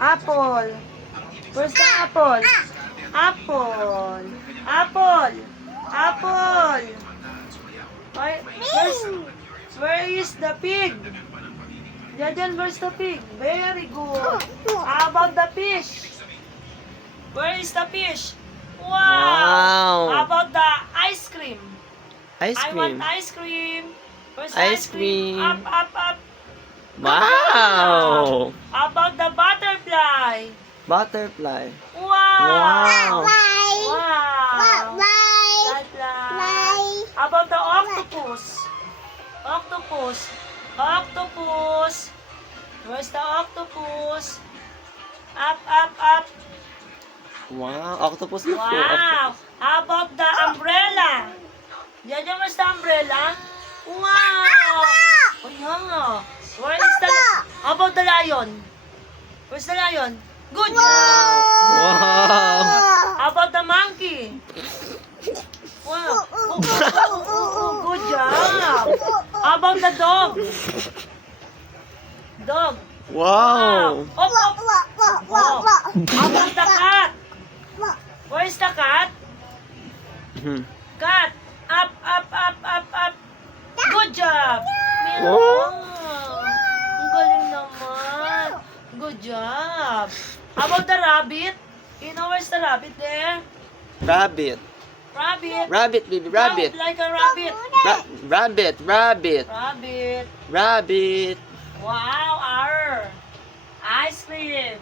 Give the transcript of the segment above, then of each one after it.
Apple. Where's the apple? Apple. Apple. Apple. Where is the pig? Diyan, where's the pig? Very good. How about the fish? Where is the fish? Wow. How about the ice cream? Ice I want cream. ice cream. Where's the Ice ice cream? cream. Up. Wow. How about the butterfly? Butterfly. Wow. Wow. Wow. Butterfly. How about the octopus? Octopus. Where's the octopus? Up. Wow. Octopus na po. Wow. How about the umbrella? Diyan, where's the umbrella? Wow. Oh, yeah. Where is the... How about the lion? Where's the lion? Good job. Wow. How about the monkey? Wow. Good job. How about the dog? Dog. Wow. Up. Wow. How about the cat? Where's the cat? Mhm. Cat. Up. Good job. Wow. Ang galing naman. Good job. How about the rabbit? You know where's the rabbit there? Rabbit. Rabbit, baby. Rabbit. Sound like a rabbit. Rabbit. Rabbit. Wow, our ice cream.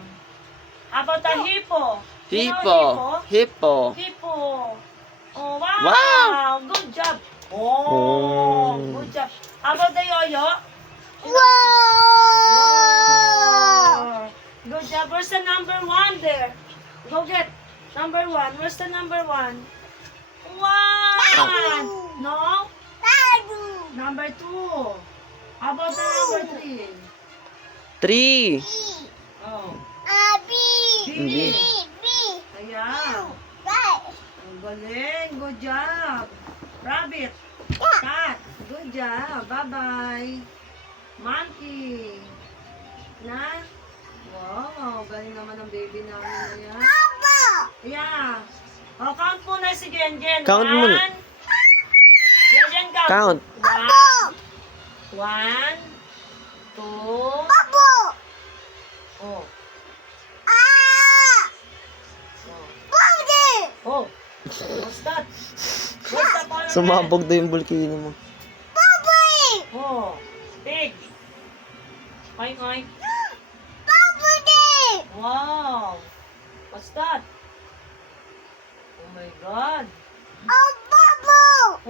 How about the hippo? You know Hippo. Hippo. Oh, wow. Wow. Good job. Oh. Good job. How about the yo-yo? Good job. Where's the number 1 there? Go get number 1. Where's the number 1? 1. No? Number 2. How about the number 3? 3. Oh. B. Ayan. Ang galing. Good job. Rabbit. Cat. Good job. Bye-bye. Monkey. Na? Wow. Galing naman ang baby namin na yan. Yeah. O, count muna si Jenjen. Count muna. Jenjen, count. Count. 1, 2, oh. Oh. What's that? What's the color? Sumabog na yung volcano mo. Oh. Pig. Oink. Wow. What's that? Oh my God.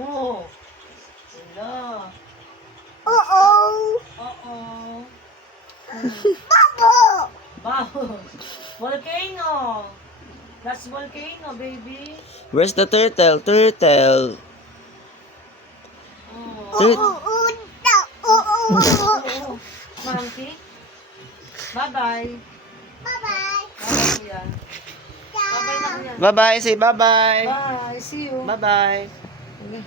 Oh. Hello. Uh-oh. Wow. Volcano. That's volcano, baby. Where's the turtle? Turtle. Oh. Monkey. Bye-bye. Bye-bye, kuya. Bye-bye na, kuya. Bye-bye. Say bye-bye. Bye. See you. Bye-bye. Okay.